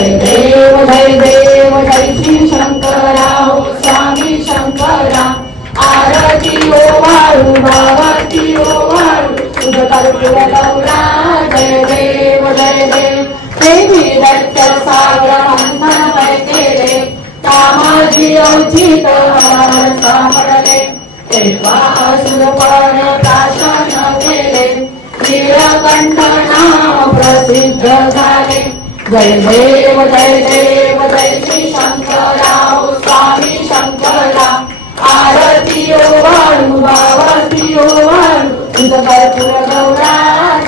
जय देव जय श्री शंकरा हो स्वामी शंकरा आरती ओवाळू भावती ओवाळू तुझ कर्पूर गौरा जय देव देवी दैत्य सागर मंथन केले कामाची औचित सापडले तेव्हा असुरपण प्राशन केले नीलकंठ नाम प्रसिद्ध झाले जय देव जय श्री शंकरा हो स्वामी शंकरा आरती ओवाळू भावती ओवाळू तुझ कर्पूर गौरा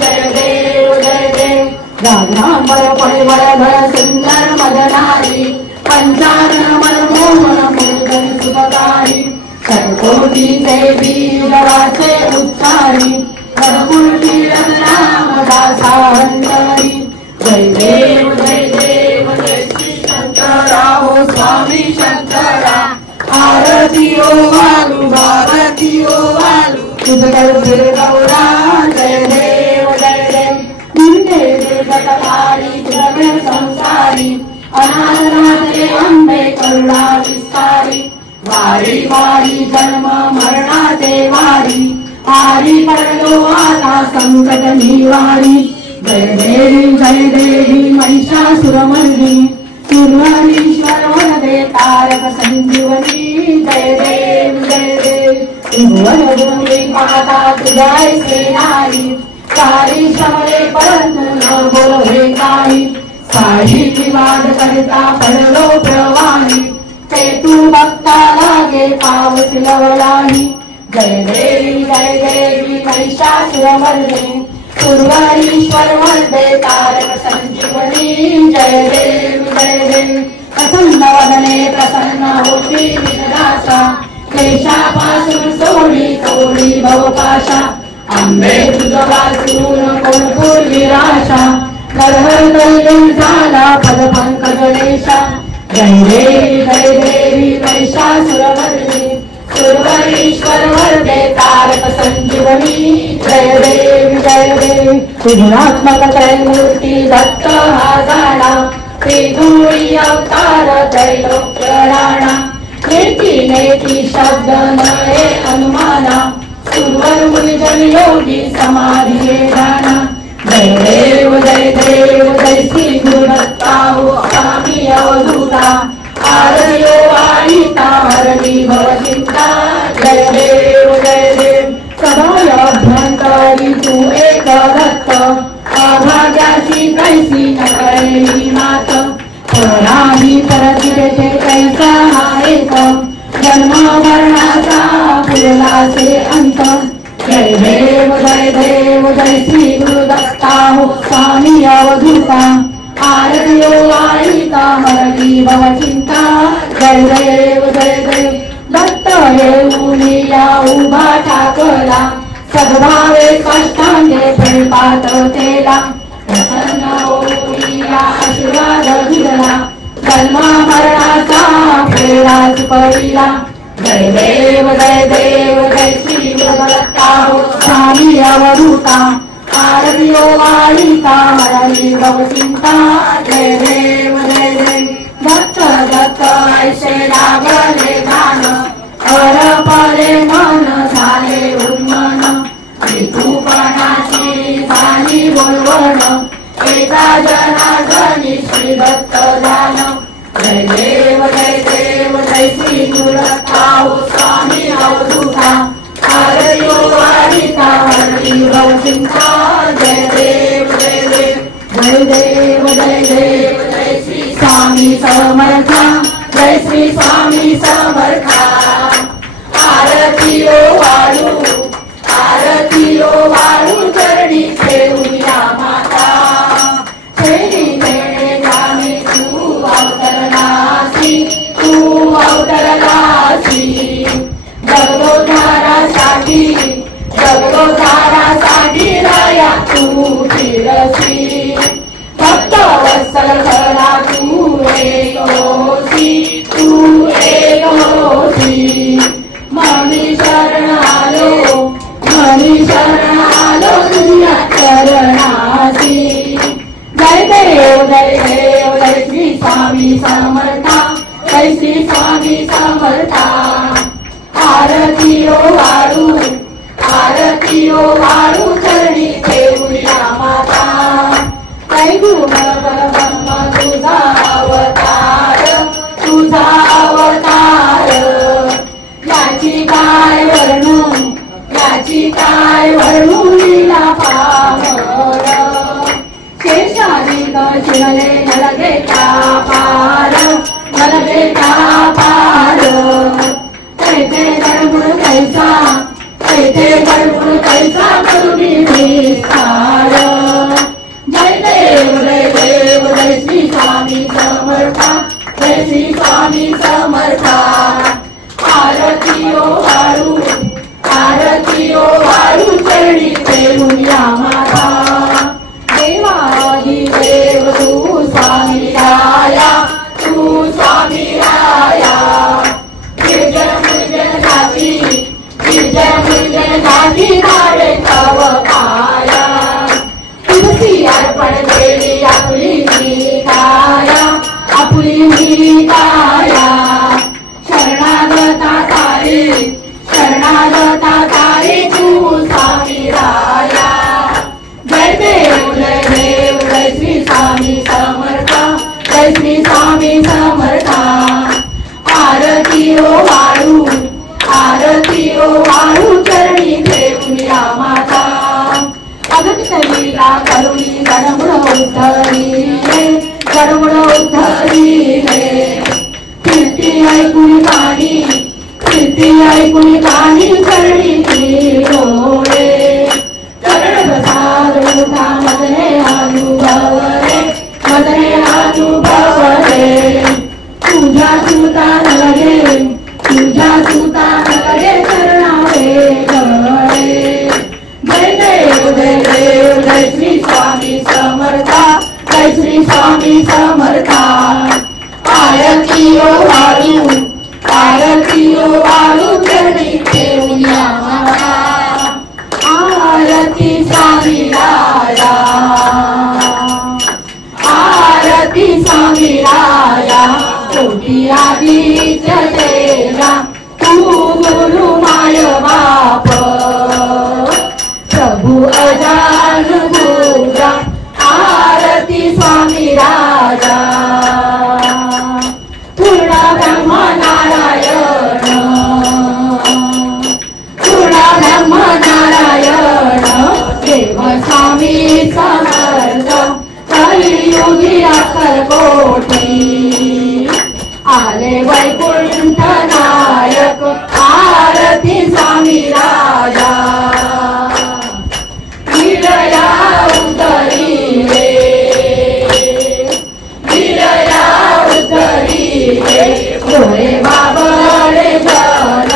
जय देव राजांबर परिवार सुंदर मदनारी पंचानन मनमोहन मुरगन सुभकारी सर्वकोटी देवी गवाचे उच्चारी कर्पूर्ती रामदासा हंतरी जय देव जय श्री शंकरा हो स्वामी शंकरा आरती ओवाळू भारती ओवाळू तुझ कर्पूर गौरा जय देव जगतारी जग संसारी अनाथनाथे अंबे करुणा विस्तारी वारी वारी जन्म मरणाचे वारी आरी पडलो आता संकट निवारी जय देवी महिषासुरमर्दिनी सुरवरीश्वर वरदे तारक संजीवनी जय देव त्रिभुवन माता तुझाय सेनारी सारी शमले परंतु न बोले काही सारी विवाद करता पडलो प्रवाही ते तू बघता लागे पावस लवलाही जय देवी महिषासुरमर्दिनी सुरवरीश्वर वरदे तारक संजीवनी जय देव प्रसन्न वदने प्रसन्न होती विघ्नासा क्लेशापासून सोडी भवपाशा आंबे तुझ वाचून कोणपूर विराशा करहर कल्याण झाला पद पंकजलेशा जय देवी महिषासुरमर्दिनी सुरवरीश्वर वरदे तारक संजीवनी जय देवी त्रिगुणात्मक त्रैमूर्ती दत्त हा झाला त्रिगुणी अवतार त्रैलोक्य राणा नेती शब्द नये अनुमाना सुरवर मुनिजन योगी समाधी जाना जय देव जय श्री गुरुदत्ता हो स्वामी अवधूता आरयो वाणिता हरणी भवचिंता जय देव सदाय अभ्यंतरी तू एक दत्त अभाग्याची कैसी नकळेली मात पराही परतिरेचे कैसा हा एक जन्म मरणाचा फुललाचे अंत जय देव जय श्री गुरुदत्ता हो स्वामी अवधूता आरयो वाणिता हरणी भवचिंता जय देव दत्त येऊनी या उभा ठाकला सद्भावे कष्टांगे फळपात केला प्रसन्न होई या आशीर्वाद दिला जन्म मरणाचा फेराच पडिला जय देव जय श्री गुरुदत्ता हो स्वामी अवधूता आरती वाणिता हरणी भवचिंता जय देव दत्त ऐसे लागले गान अरपले मन झाले उन्मन ऋतुपणाची झाली बोलवण एका जनार्दनी श्री दत्त जान जय देव जय श्री गुरुदत्ता हो स्वामी अवधूता आरती वाणिता हरणी भवचिंता जय देव जय श्री स्वामी समर्था जय श्री स्वामी समर्था आरती ओवाळू चरणी ठेवूया माता चरणी देणे गाणी तू अवतरलासी जगोद्धारासाठी राया तू फिरसी भक्त वत्सल खरा तू एक वाळू चरणी ठेवूया माता कैगुण ब्रह्म तुझा अवतार याची काय वर्णू लीला पामर शेषाने शिवले नलगेता पार कैसे गडबड कैसा करुणी विस्तार जय देव जय श्री स्वामी समर्था जय श्री स्वामी समर्था आरती ओ वाळू चरणी ठेवूया माता देवादी देव तू स्वामी राया निर्जन धाडे तव पाया तुझी अर्पण केली आपुली काया शरणागता तारी तू स्वामी राया जय देव जय श्री स्वामी समर्था जय श्री स्वामी समर्था आरती ओ वाळू चरणी ठेवूया माता अगतिक लीला करुणी गडमुड उद्धरी कीर्ती ऐकुनी कानी चरणी डोळे चरण प्रसाद मुठा मदने अनुभवले तुझ्या सुता नलगे चरणावे गळे जय देव जय श्री स्वामी समर्था जय श्री स्वामी समर्था आरती ओ वाळू चरणी ठेवूया माता आरती स्वामी राया कोटी आदित्य तेजा तू गुरु माय बाप प्रभु अजान भूजा आरती स्वामी राजा पूर्ण ब्रह्म नारायण देव स्वामी समर्थ कलियुगी अक्कलकोटी आले वैकुंठ नायक आरती स्वामी राजा विरया उतरी भोळे बाबळे जन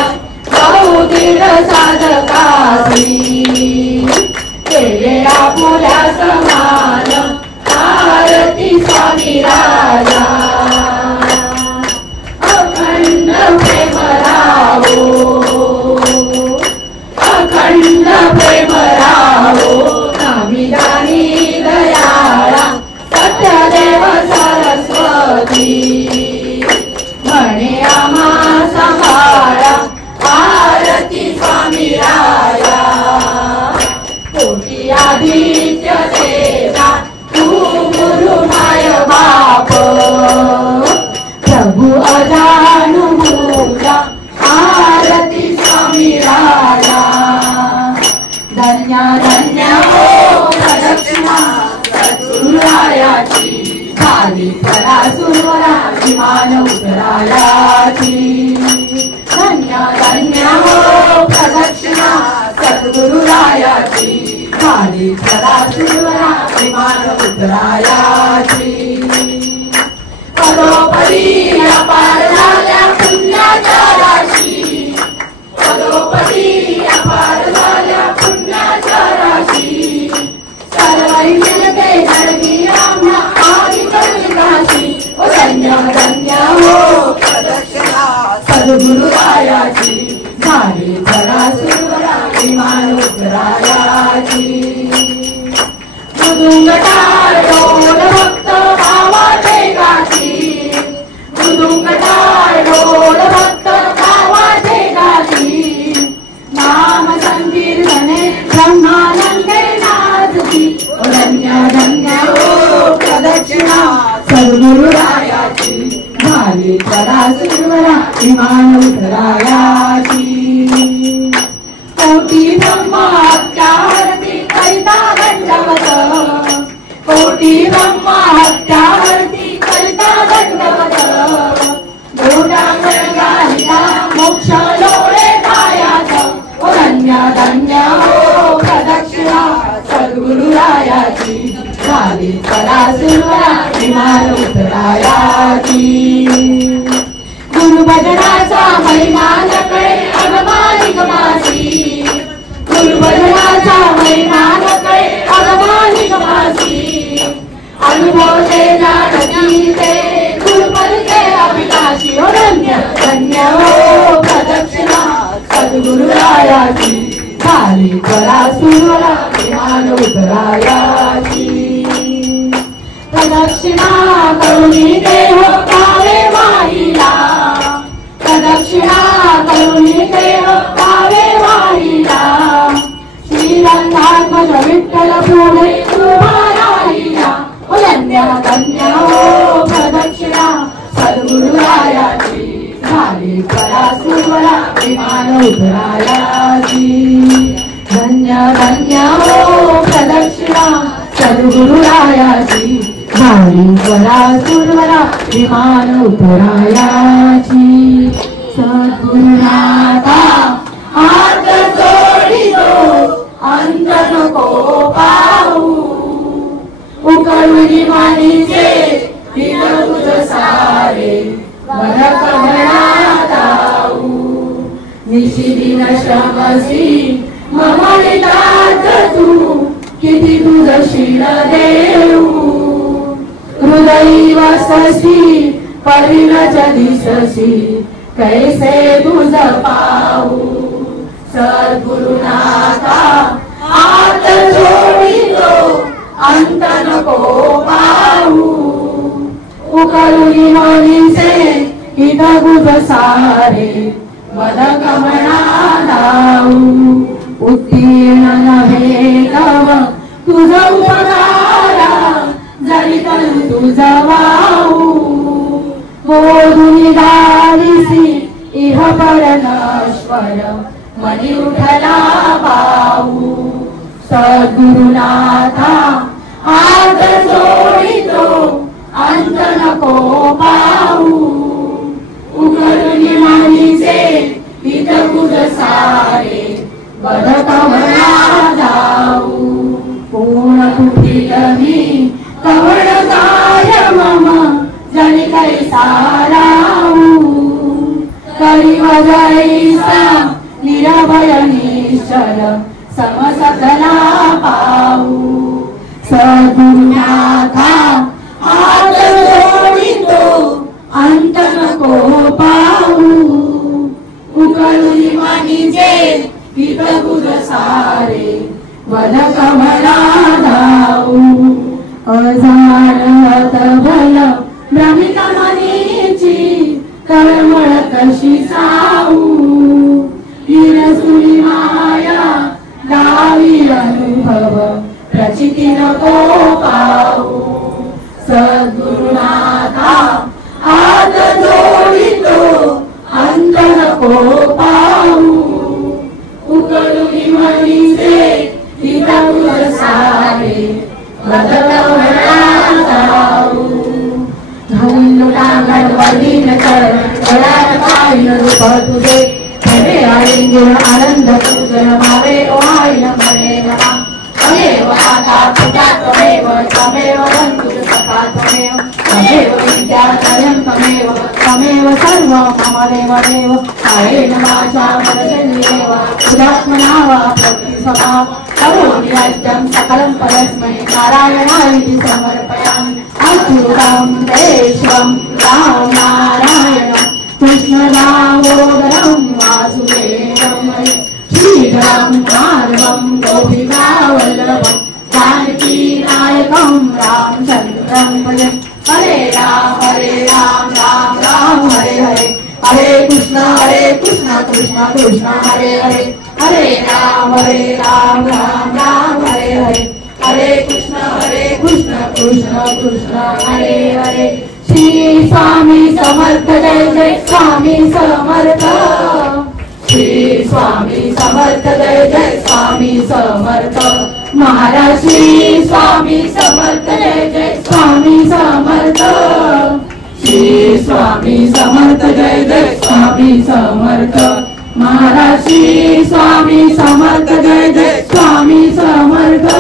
बहुदीड साधकासी केले आपुल्या समान आरती स्वामी राजा अखंड प्रेम राहो नामिदानी दयाळा सत्यदेव सरस्वती म्हणे आम्हा सांभाळा आरती स्वामी राया कोटी आदित्य देवा तू गुरु माय बाप प्रभु अजानुभूता आरती स्वामी राया धन्य हो प्रदक्षिणा सद्गुरुरायाची झाली फरा सुरवराची मान उतरायाची धन्य हो प्रदक्षिणा सद्गुरुरायाची झाली फरा सुरवराची मान उतरायाची पदोपदी अपार झाल्या पुण्याच्या राशी पदोपदी अपार झाल्या पुण्याच्या राशी सर्वै मिलके धरणी आम्हा आदि कविकाशी ओ धन्य हो प्रदक्षिणा सद्गुरुरायाची झाली फरा सुरवराची मान उतरायाची मृदुंग टाळ ढोल भक्त भावाचे गाती मृदुंग टाळ ढोल भक्त भावाचे गाती नाम संकीर्तने पराशरवरा विमान उतरायाची कोटी ब्रह्महत्यावरती करिता दंडवत कोटी ब्रह्महत्यावरती करिता दंडवत गोटांगणगाहिता मोक्ष लोळे कायात ओ धन्य धन्य हो प्रदक्षिणा सद्गुरुरायाची झाली पराशरवरा विमान उतरायाची गुरुभजनाचा महिमा नकळे अगमानिक मासी गुरुभजनाचा महिमा नकळे अगमानिक मासी अनुभवते जाणती ते गुरुपदचे अभिलाषी हो धन्य धन्य हो प्रदक्षिणा सद्गुरुरायाची झाली पराशरवरा विमान उतरायाची प्रदक्षिणा करुणी देह पावे वाहिला प्रदक्षिणा करुणी देह पावे वाहिला श्रीरंगात्मज विठ्ठल पुढे उभा राहिला ओ धन्य धन्य हो प्रदक्षिणा सद्गुरुरायाची झाली पराशरवरा विमान उतरायाची धन्य धन्य हो प्रदक्षिणा सद्गुरुरायाची झाली पराशरवरा विमान उतरायाची सद्गुरुनाथा हात जोडितो अंत नको पाहू उकळून मानीचे हित तुझ सारे वरक म्हणा जाऊ निशिदिन श्रमसी ममनितात तू किती तुझ शील देऊ हृदयी वससी परिणज दिससी कैसे तुझ पाहू सद्गुरुनाथा हात जोडितो अंत नको पाहू उकळून मानीचे हित तुझ सारे वरक म्हणा जाऊ उत्तीर्ण नव्हे तव तुझ उपकारा जरी तनु तुझ वाहू बोधुनी दारिसी इह पर नश्वर मनी उठला पाहू सद्गुरुनाथा हात जोडितो अंत नको पाहू उकळून मानीचे हित तुझ सारे वरक म्हणा जाऊ पूर्ण कुठील मी कवळ काय मम जनी कैसा राहू कलिवजैसा निरभय निश्चल समसकला पाहू सद्गुरुनाथा हात जोडितो अंत नको पाहू उकळून मानीचे हित तुझ सारे वरक म्हणा जाऊ अजाणत भल भ्रमित मनीची तळमळ कशी साऊ हिरसुरी माया दावी अनुभव प्रचिती नको पाहू सद्गुरुनाथा हात जोडितो अंत नको पाहू उकळून मनीचे हित तुझ सारे वरक म्हणा जाऊ धरून टांगण वडील कर गळ्यात पाहिन रूप तुझे खरे आलिंगे आनंद तुझ मावे ओहायन म्हणे मला तमेव आता तुझा तमेव तमेव बंधु सखा तमेव तमेव विद्या तमेव तमेव सर्व मम देव देव कायेन वाचा मनसेन्द्रियेव बुद्धात्मना वा प्रतिसभा करोमि राज्यं सकलं परस्मै नारायणाय समर्पयामि अच्युतं केशवं राम नारायणं कृष्ण दामोदरं वासुदेवं श्रीधरं माधवं गोपिकावल्लभं जानकीनायकं रामचन्द्रं भजे हरे राम राम राम हरे हरे हरे कृष्ण कृष्ण कृष्ण हरे हरे हरे राम राम राम हरे हरे हरे कृष्ण कृष्ण कृष्ण हरे हरे श्री स्वामी समर्थ जय जय स्वामी समर्थ श्री स्वामी समर्थ जय जय स्वामी समर्थ महाराज श्री स्वामी समर्थ जय जय स्वामी समर्थ श्री स्वामी समर्थ जय जय स्वामी समर्थ महाराज श्री स्वामी समर्थ जय जय स्वामी समर्थ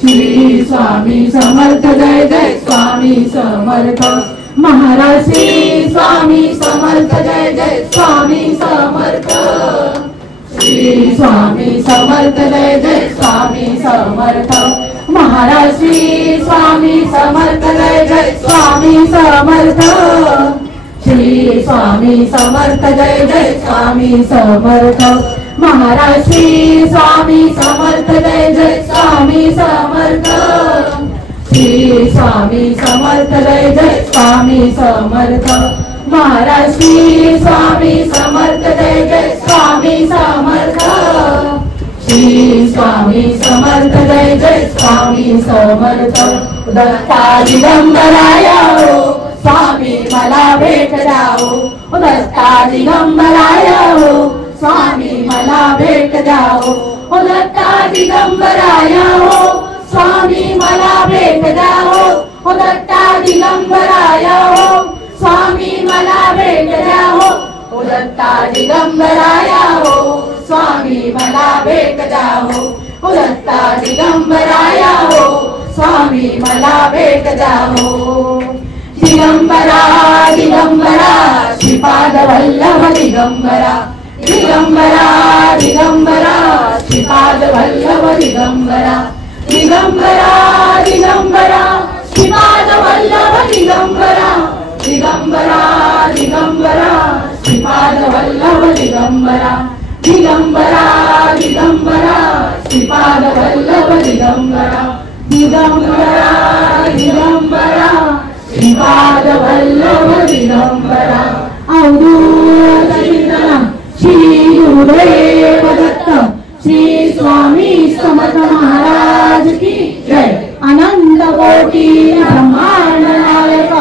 श्री स्वामी समर्थ जय जय स्वामी समर्थ महाराज श्री स्वामी समर्थ जय जय स्वामी समर्थ श्री स्वामी समर्थ जय जय स्वामी समर्थ महाराज श्री स्वामी समर्थ जय जय स्वामी समर्थ श्री स्वामी समर्थ जय जय स्वामी समर्थ महाराज श्री स्वामी समर्थ जय जय स्वामी समर्थ श्री स्वामी समर्थ जय जय स्वामी समर्थ महाराज श्री स्वामी समर्थ जय जय स्वामी समर्थ श्री स्वामी समर्थ जय जय स्वामी समर्थ दत्ता दिगंबराय स्वामी मला भेट द्याओ दत्ता दिगंबराय स्वामी मला भेट द्याओ दत्ता दिगंबराय स्वामी मला भेट द्याओ दत्ता दिगंबराय स्वामी मला भेट द्याओ दत्ता दिगंबराय स्वामी मला भेट द्याओ दत्ता दिगंबराय स्वामी मला भेट द्याओ दिगंबरा दिगंबरा श्रीपाद वल्लभ दिगंबरा दिगंबरा दिगंबरा श्रीपाद वल्लभ दिगंबरा दिगंबरा दिगंबरा श्रीपाद वल्लभ दिगंबरा दिगंबरा दिगंबरा श्रीपाद वल्लभ दिगंबरा दिगंबरा दिगंबरा श्रीपाद वल्लभ दिगंबरा दिगंबरा दिगंबरा श्रीपाद वल्लभ दिगंबरा अवधूत चिंतन श्री गुरुदेव दत्त श्री स्वामी समर्थ महाराज की जय अनंत कोटि ब्रह्मांड नायक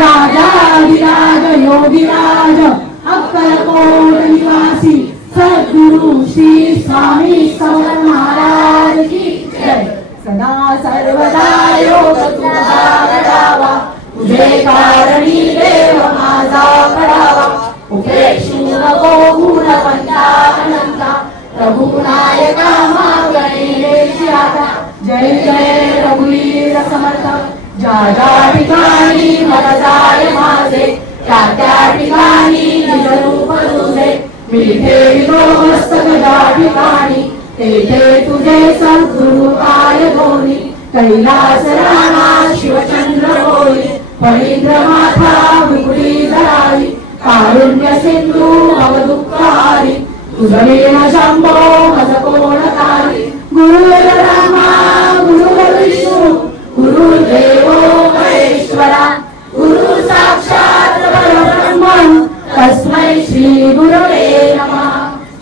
राजाधिराज योगिराज अक्कलकोट निवासी सद्गुरु श्री स्वामी समर्थ महाराज की जय सदा सर्वदा योग तुझा घडावा तुझे कारणी देव माझा घडावा उपेक्षू नको गुणवंता अनंता प्रभुनायका मागणे आता जय जय रघुवीर समर्थ ज्या ज्या ठिकाणी मन जाय माझे त्या ठिकाणी निज रूप तुझे मी ठेवितो मस्तक ज्या ठिकाणी तेथे तुझे सद्गुरु पाय धोनी कैलास राणा शिवचंद्र होई फणींद्र माथा विकुळी धरावी कारुण्य सिंधू अवदुःखहारी तुझे न शंभो मज कोणकारी गुरुर्ब्रह्मा गुरुर्विष्णू गुरुर्देव महेश्वरा गुरु साक्षात परब्रह्म तस्मै श्री गुरवे नमः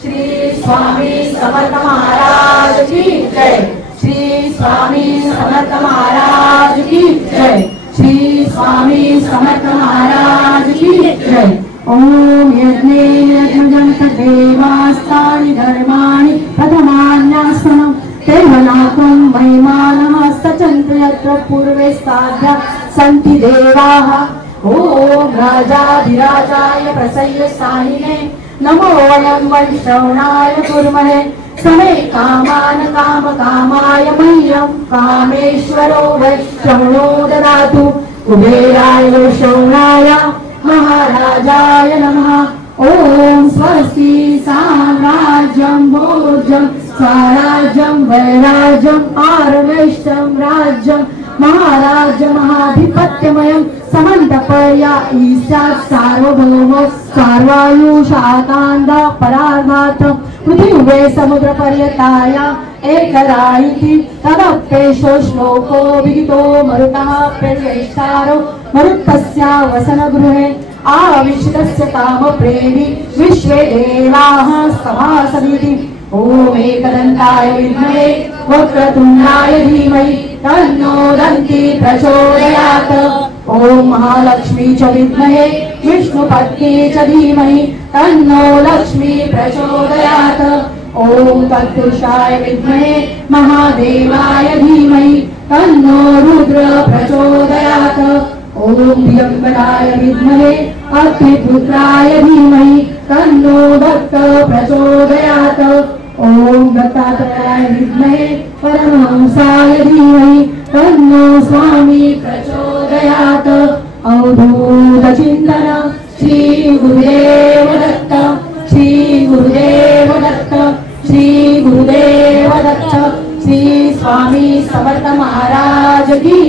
श्री स्वामी समर्थ महाराज की जय श्री स्वामी समर्थ महाराज की जय श्री स्वामी समर्थ महाराज की जय ओम यज्ञेयज्ञं तद्देवास्तानि धर्माणि प्रथमान्यासनं केवलाकं महिमानमस्तचन्त यत्र पूर्वे साध्या सन्ति देवाः ओम राजाधिराजाय प्रसह्य साहिने नमो वयं वैष्णवाय कुर्महे समे कामान काम कामाय मह्यं कामेश्वरो वैष्णवो ददातु कुबेराय वैष्णवाय महाराजाय नमः ओम स्वस्ति साम्राज्यं भोज्यं स्वराज्यं वैराज्यं आर्वेष्टं राज्यं महाराज्य महाधिपत्यमयं समन्तपर्या ईशात् सार्वभौम सार्वायुषाकान्दा परार्धात् पृथिवे समुद्रपर्यताया एकरायिति तदप्येषो श्लोको विदितो मरुतः प्रत्यैष्ठारो मरुत्तस्य वसनगृहे आविष्टस्य कामप्रेमी विश्वे देवाः सभासदिति ओम एकदन्ताय विद्महे वक्रतुण्डाय धीमहि तन्नो दन्ति प्रचोदयात् ओम महालक्ष्मी च विद्महे विष्णुपत्नी च धीमहि तन्नो लक्ष्मी प्रचोदयात्। ओम तत्पुरुषाय विद्महे महादेवाय धीमहि तन्नो रुद्र प्रचोदयात्। ओम दिगंबराय विद्महे अग्निपुत्राय धीमहि तन्नो दत्त प्रचोदयात्। ओम दत्तात्रेयाय विद्महे परमहंसाय धीमहि तन्नो स्वामी प्रचोदयात्। अवधूत चिंतन श्री गुरुदेव दत्त, श्री गुरुदेव दत्त, श्री गुरुदेव दत्त, श्री स्वामी समर्थ महाराज की